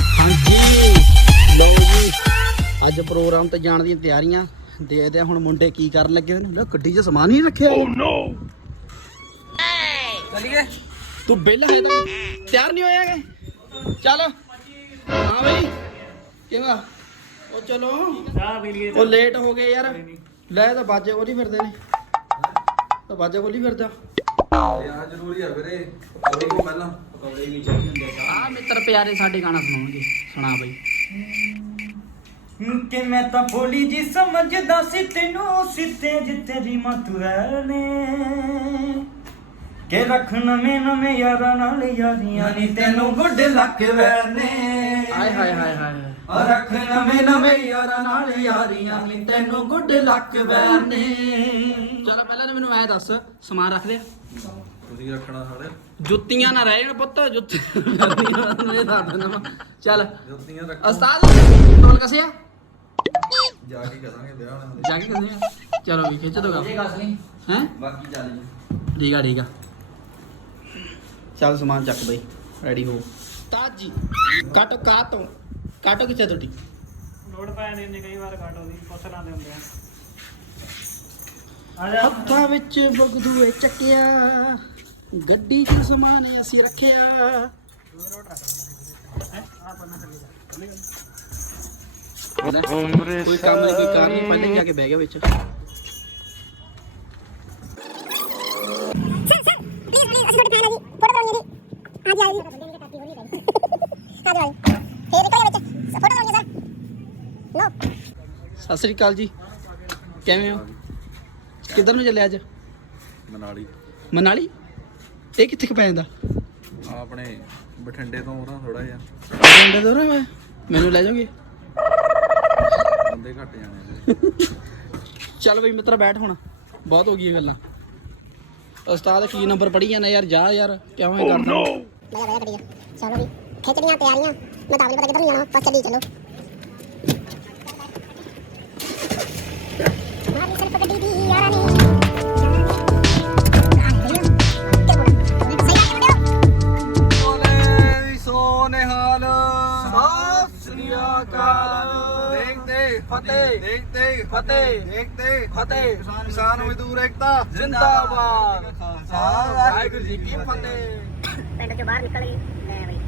ਹਾਂਜੀ। ਲੋ ਜੀ ਅੱਜ ਪ੍ਰੋਗਰਾਮ ਤੇ ਜਾਣ ਦੀਆਂ ਤਿਆਰੀਆਂ। ਦੇਖਦੇ ਆ ਹੁਣ ਮੁੰਡੇ ਕੀ ਕਰਨ ਲੱਗੇ ਨੇ। ਲੈ ਗੱਡੀ 'ਚ ਸਮਾਨ ਹੀ ਰੱਖਿਆ। ਓ ਨੋ ਚੱਲੀਏ। ਤੂੰ ਬਿੱਲ ਹੈ ਤਾਂ ਤਿਆਰ ਨਹੀਂ ਹੋਇਆਗੇ ਚੱਲ। ਹਾਂ ਬਈ। ਕਿਵੇਂ ਉਹ ਚਲੋ। ਚਾਹ ਪੀ ਲਈਏ ਉਹ ਲੇਟ ਹੋ ਗਏ ਯਾਰ। ਲੈ ਤਾਂ ਬਾਜੇ ਕੋਲ ਫਿਰਦੇ ਨੇ। ਤਾਂ ਬਾਜੇ ਕੋਲ ਫਿਰਦਾ। ਯਾਰ ਜ਼ਰੂਰੀ ਆ ਵੀਰੇ। ਪਹਿਲਾਂ। ਪਕੌੜੇ ਵੀ ਚਾਹੀਦੇ ਹੁੰਦੇ ਆ ਮਿੱਤਰ ਪਿਆਰੇ ਸਾਡੇ ਗਾਣਾ ਸੁਣਾਉਣਗੇ। ਸੁਣਾ ਬਈ। ਕਿ ਮੈਂ ਤਾਂ ਭੋਲੀ ਜੀ ਸਮਝਦਾ ਸੀ ਤੈਨੂੰ ਸਿੱਤੇ ਜਿੱਤੇ ਦੀ ਮਤੁਰੇ ਨੇ। ਕਿ ਰੱਖ ਨਵੇਂ ਨਵੇਂ ਯਾਰਾਂ ਨਾਲ ਯਾਰੀਆਂ ਨੀ ਤੈਨੂੰ ਗੁੱਡ ਲੱਕ ਵੈਨੇ। ਹਾਏ ਹਾਏ ਹਾਏ ਹਾਏ ਆ ਰੱਖ ਨਵੇਂ ਨਵੇਂ ਯਾਰਾਂ ਨਾਲ ਯਾਰੀਆਂ ਨੀ ਤੈਨੂੰ ਗੁੱਡ ਲੱਕ ਵੈਨੇ। ਚਲੋ ਪਹਿਲਾਂ ਤਾਂ ਮੈਨੂੰ ਐ ਦੱਸ ਸਮਾਨ ਰੱਖ ਲਿਆ ਤੁਸੀਂ ਰੱਖਣਾ ਸਾਡੇ ਜੁੱਤੀਆਂ ਨਾ ਰਹਿ ਜਾਣ ਪੁੱਤ ਜੁੱਤੀਆਂ ਇਹ ਦੱਸ ਦੇਣਾ ਵਾ। ਚੱਲ। ਜੁੱਤੀਆਂ ਰੱਖ। ਉਸਤਾਦ ਟੋਲ ਕਸਿਆ? ਜਾ ਕੇ ਕਰਾਂਗੇ ਵਿਆਹ ਨਾਲ ਜਾ ਕੇ ਕਹਿੰਦੇ ਆ ਚਲੋ ਵੀ ਖਿੱਚ ਦੋਗਾ ਇਹ ਗੱਲ ਨਹੀਂ ਹੈ? ਬਾਕੀ ਚੱਲ ਜੀ। ਠੀਕ ਆ ਠੀਕ ਆ। ਚੱਲ ਸਮਾਨ ਚੱਕ ਬਈ ਰੈਡੀ ਹੋ। ਉਸਤਾਦ ਜੀ ਕੱਟ ਕਾ ਤੋਂ ਕਾਟੋ ਕਿੱਥੇ ਤੁਹਾਡੀ? ਲੋੜ ਪੈ ਨੇ ਕਈ ਵਾਰ ਕਾਟੋ ਦੀ ਪੁੱਛ ਲਾਂਦੇ ਹੁੰਦੇ ਆ। ਆ ਜਾ। ਹੱਥਾਂ ਵਿੱਚ ਬਗਦੂਏ ਚੱਕਿਆ। ਗੱਡੀ 'ਚ ਸਮਾਨ ਅਸੀਂ ਰੱਖਿਆ। ਕੋਈ ਕੰਮ ਨਹੀਂ ਕੋਈ ਕਾਰ ਨਹੀਂ ਪਹਿਲੇ ਜਾ ਕੇ ਬਹਿ ਗਿਆ ਵਿੱਚ। ਸਤਿ ਸ੍ਰੀ ਅਕਾਲ ਜੀ। ਕਿਵੇਂ ਹੋ? ਕਿੱਧਰ ਨੂੰ ਚੱਲੇ ਅੱਜ? ਮਨਾਲੀ। ਮਨਾਲੀ? ਇਹ ਕਿੱਥੇ ਕੁ ਪੈ ਜਾਂਦਾ? ਆ ਆਪਣੇ ਬਠਿੰਡੇ ਤੋਂ ਉਹਨਾਂ ਥੋੜਾ ਜਿਹਾ। ਪਿੰਡ ਤੋਂ ਨਾ ਮੈਂ ਮੈਨੂੰ ਲੈ ਜਾਓਗੇ? ਬੰਦੇ ਘੱਟ ਜਾਣੇ ਇਹਦੇ। ਚੱਲ ਬਈ ਮਿੱਤਰ ਬੈਠ ਹੁਣ। ਬਹੁਤ ਹੋ ਗਈਆਂ ਗੱਲਾਂ। ਉਸਤਾਦ ਕੀ ਨੰਬਰ ਪੜੀ ਜਾਂਦਾ ਯਾਰ? ਜਾ ਯਾਰ ਕਿਉਂ ਇਹ ਕਰਦਾ? ਮਜ਼ਾ ਬੜਾ ਕਰੀਏ ਚਲੋ ਵੀ ਖਿੱਚਦੀਆਂ ਤਿਆਰੀਆਂ। ਮੈਂ ਤਾਂ ਵੀ ਪਤਾ ਕਿੱਧਰ ਨੂੰ ਜਾਣਾ ਬਸ ਚੱਲੀ ਚਲੋ। ਮਾਰੀ ਸਿਰਫ ਗੱਡੀ ਦੀ ਯਾਰਾਂ ਨੇ ਦੇਖਦੇ ਫਤਿਹ। ਦੇਖਦੇ ਫਤਿਹ। ਦੇਖਦੇ ਫਤਿਹ। ਕਿਸਾਨ ਮਜ਼ਦੂਰ ਏਕਤਾ। ਜਿੰਦਾਬਾਦ। ਖਾਲਸਾ। ਵਾਹਿਗੁਰੂ ਜੀ ਕੀ ਫਤਿਹ। ਪਿੰਡ ਚੋਂ ਬਾਹਰ ਨਿਕਲ ਗਏ ਲੈ ਬਈ।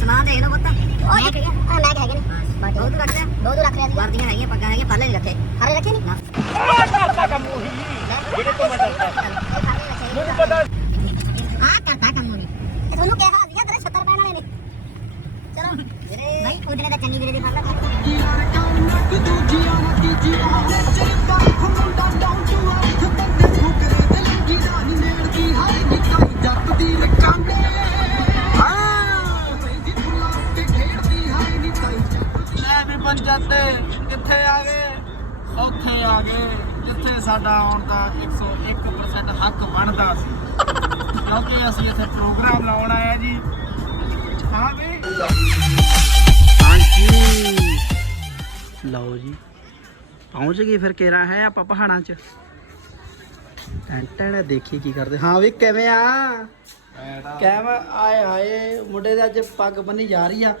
ਸਮਾਨ ਦੇਖ ਲਓ ਪੁੱਤ। ਉਹ ਮੈਂ ਕਿਹਾ ਆ। ਮੈਂ ਹੈਗੇ ਨੇ। ਦੋ ਦੋ ਰੱਖ ਲਿਆ। ਦੋ ਦੋ ਰੱਖ ਲਿਆ ਵਰਦੀਆਂ ਹੈਗੀਆਂ ਪੱਗਾਂ ਹੈਗੀਆਂ ਫੱਲੇ ਨਹੀਂ ਰੱਖੇ। ਹਰੇ ਰੱਖੇ ਨਹੀਂ ਨਾ। ਕਰਦਾ ਕੰਮ ਉਹੀ ਜਿਹੜੇ ਤੋਂ ਮੈਂ ਕਰਦਾ ਆ। 101% ਹੱਕ ਬਣਦਾ ਸੀ। ਕਿਉਂਕਿ ਅਸੀਂ ਇੱਥੇ ਪ੍ਰੋਗਰਾਮ ਲਾਉਣ ਆਇਆ ਜੀ। ਹਾਂ ਵੀ। ਹਾਂਜੀ। ਲਓ ਜੀ। ਪਹੁੰਚ ਗਏ ਫਿਰ ਕੇਰਾ ਹੈ ਆਪਾਂ ਪਹਾੜਾਂ 'ਚ। ਟੈਂਟਣ ਦੇਖੀ ਕੀ ਕਰਦੇ। ਹਾਂ ਵੀ ਕਿਵੇਂ ਆ? ਕਿਵੇਂ ਆਏ ਹਾਏ ਮੁੰਡੇ ਦੇ ਅੱਜ ਪੱਗ ਬੰਨੀ ਜਾ ਰਹੀ ਆ।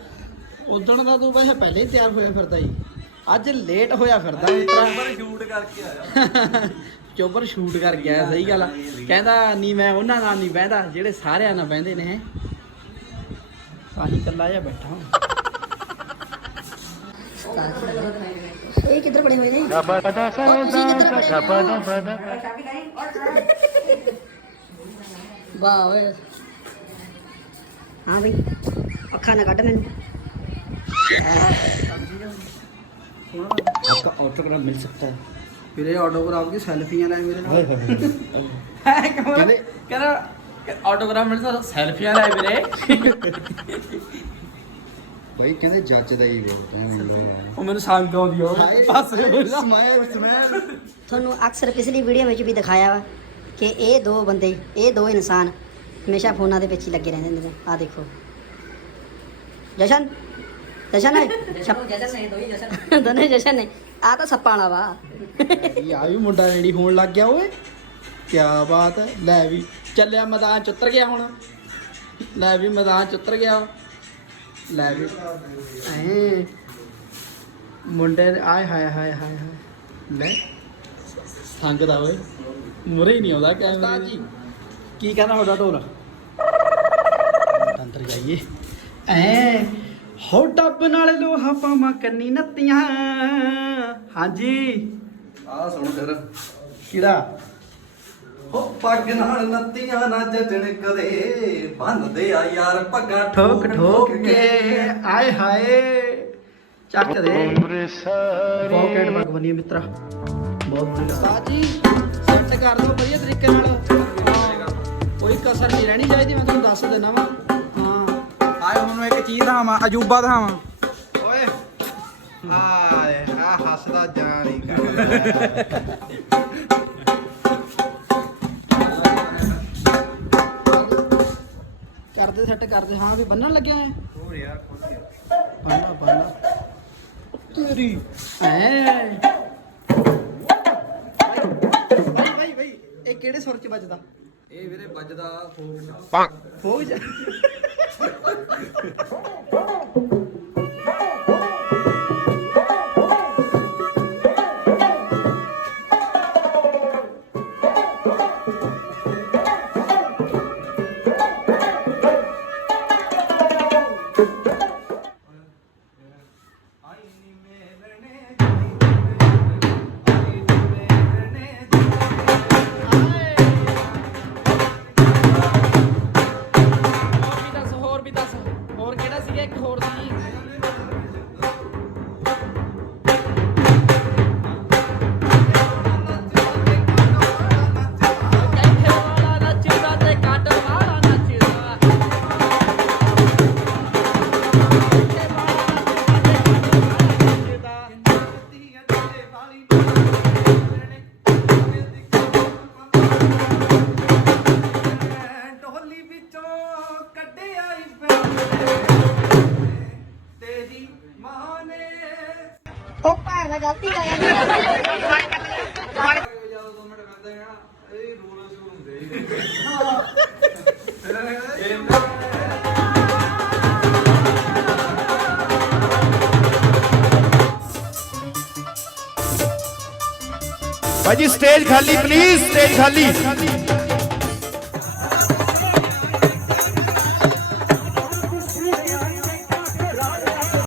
ਉਦਣ ਦਾ ਤੂੰ ਵੈਸੇ ਪਹਿਲੇ ਹੀ ਤਿਆਰ ਹੋਇਆ ਫਿਰਦਾ ਜੀ ਅੱਜ ਲੇਟ ਹੋਇਆ ਫਿਰਦਾ। ਮਿੱਤਰਾ ਸ਼ੂਟ ਕਰਕੇ ਆਇਆ। ਚੋਬਰ ਸ਼ੂਟ ਕਰ ਗਿਆ ਸਹੀ ਗੱਲ ਆ ਕਹਿੰਦਾ ਨਹੀਂ ਮੈਂ ਉਹਨਾਂ ਨਾਲ ਨਹੀਂ ਬਹਿੰਦਾ ਜਿਹੜੇ ਸਾਰਿਆਂ ਨਾਲ ਬਹਿੰਦੇ ਨੇ ਹੈ ਆਹੀ ਇਕੱਲਾ ਜਿਹਾ ਬੈਠਾ ਹਾਂ ਇਹ ਕਿੱਧਰ ਬੜੇ ਹੋਏ ਨੇ ਵਾਹ ਓਏ ਹਾਂ ਬਈ ਅੱਖਾਂ ਨਾ ਕੱਢ ਮੈਨੂੰ आपका ऑटोग्राफ मिल सकता है फिर ये ऑटोग्राफ की सेल्फियां लाए मेरे नाल कहते कहना ऑटोग्राफ मिल सकता सेल्फियां लाए मेरे ਭਾਈ ਕਹਿੰਦੇ ਜੱਜ ਦਾ ਹੀ ਵੇਖ ਕਹਿੰਦੇ ਲੋਲਾ ਉਹ ਮੈਨੂੰ ਸੰਗ ਆਉਂਦੀ ਆ ਉਹ ਪਾਸੇ ਹੋ ਜਾ ਸਮਾਇਲ ਸਮਾਇਲ ਤੁਹਾਨੂੰ ਅਕਸਰ ਪਿਛਲੀ ਵੀਡੀਓ ਵਿੱਚ ਵੀ ਦਿਖਾਇਆ ਵਾ ਕਿ ਇਹ ਦੋ ਬੰਦੇ ਇਹ ਦੋ ਇਨਸਾਨ ਹਮੇਸ਼ਾ ਫੋਨਾਂ ਦੇ ਵਿੱਚ ਹੀ ਲੱਗੇ ਰਹਿੰਦੇ ਨੇ ਆ ਦੇਖੋ ਜਸ਼ਨ ਜਸ਼ਨ ਹੈ ਜਸ਼ਨ ਨਹੀਂ ਦੋਈ ਜਸ਼ਨ ਦੋਨੇ ਜਸ਼ਨ ਨੇ ਆ ਤਾਂ ਸੱਪਾਂ ਵਾਲਾ ਵਾ। ਇਹ ਆ ਵੀ ਮੁੰਡਾ ਰੈਡੀ ਹੋਣ ਲੱਗ ਗਿਆ ਓਏ। ਕੀ ਬਾਤ ਹੈ ਲੈ ਵੀ। ਚੱਲਿਆ ਮੈਦਾਨ ਚ ਉਤਰ ਗਿਆ ਹੁਣ। ਲੈ ਵੀ ਮੈਦਾਨ ਚ ਉਤਰ ਗਿਆ। ਲੈ ਵੀ। ਐ। ਮੁੰਡੇ ਦੇ- ਆਏ ਹਾਏ ਹਾਏ ਹਾਏ ਹਾਏ। ਲੈ। ਸੰਗਦਾ ਓਏ। ਮੁਰੇ ਹੀ ਨਹੀਂ ਆਉਂਦਾ ਕੈਮਰੇ ਜੀ ਕੀ ਕਹਿੰਦਾ ਤੁਹਾਡਾ ਢੋਲ? ਅੰਦਰ ਜਾਈਏ। ਐ। ਹੋ ਡੱਬ ਨਾਲ ਲੋਹਾ ਪਾਵਾਂ ਕੰਨੀ ਨੱਤੀਆਂ। ਹਾਂਜੀ। ਆ ਸੁਣ ਫਿਰ। ਕਿਹੜਾ? ਹੋ ਪੱਗ ਨਾਲ ਨੱਤੀਆਂ ਨਾ ਜੱਜਣ ਕਦੇ ਬੰਨਦੇ ਆ ਯਾਰ ਪੱਗਾਂ ਠੋਕ ਠੋਕ ਕੇ। ਆਏ ਹਾਏ ਚੱਕ ਦੇ। ਬਹੁਤ ਪੱਗ ਬਣੀ ਹੈ ਮਿੱਤਰਾ। ਬਹੁਤ ਵਧੀਆ। ਉਸਤਾਦ ਜੀ ਸੈੱਟ ਕਰ ਦਿਓ ਵਧੀਆ ਤਰੀਕੇ ਨਾਲ। ਹਾਂ, ਕੋਈ ਕਸਰ ਨਹੀਂ ਰਹਿਣੀ ਚਾਹੀਦੀ ਮੈਂ ਤੁਹਾਨੂੰ ਦੱਸ ਦਿੰਦਾ ਵਾਂ। ਹਾਂ। ਆਏ ਹੁਣ ਮੈਂ ਇੱਕ ਚੀਜ਼ ਦਿਖਾਵਾਂ ਅਜੂਬਾ ਦਿਖਾਵਾਂ। ਓਏ। ਆਏ ਹੱਸਦਾ ਹੀ ਕਰਦਾ। ਕਰਦੇ ਸੈੱਟ ਕਰਦੇ ਹਾਂ ਵੀ ਬੰਨਣ ਲੱਗਿਆ ਹੋਇਆ ਹੋਰ ਯਾਰ ਬੰਨਾ ਬੰਨਾ ਤੇਰੀ ਐ ਭਾਈ ਭਾਈ ਭਾਈ ਇਹ ਕਿਹੜੇ ਸੁਰ ਚ ਵੱਜਦਾ? ਇਹ ਵੀਰੇ ਵੱਜਦਾ ਫੋਗ ਚ। ਉਹ ਭੈਣ ਦਾ ਗਲਤੀ ਕਰ ਜਾਂਦੀ ਜਦੋਂ ਦੋ ਮਿੰਟ ਕਰਦੇ ਆ ਇਹ ਰੋਲ ਸ਼ੁਰੂ ਹੁੰਦੇ ਭਾਜੀ ਸਟੇਜ ਖਾਲੀ ਪਲੀਜ਼ ਸਟੇਜ ਖਾਲੀ।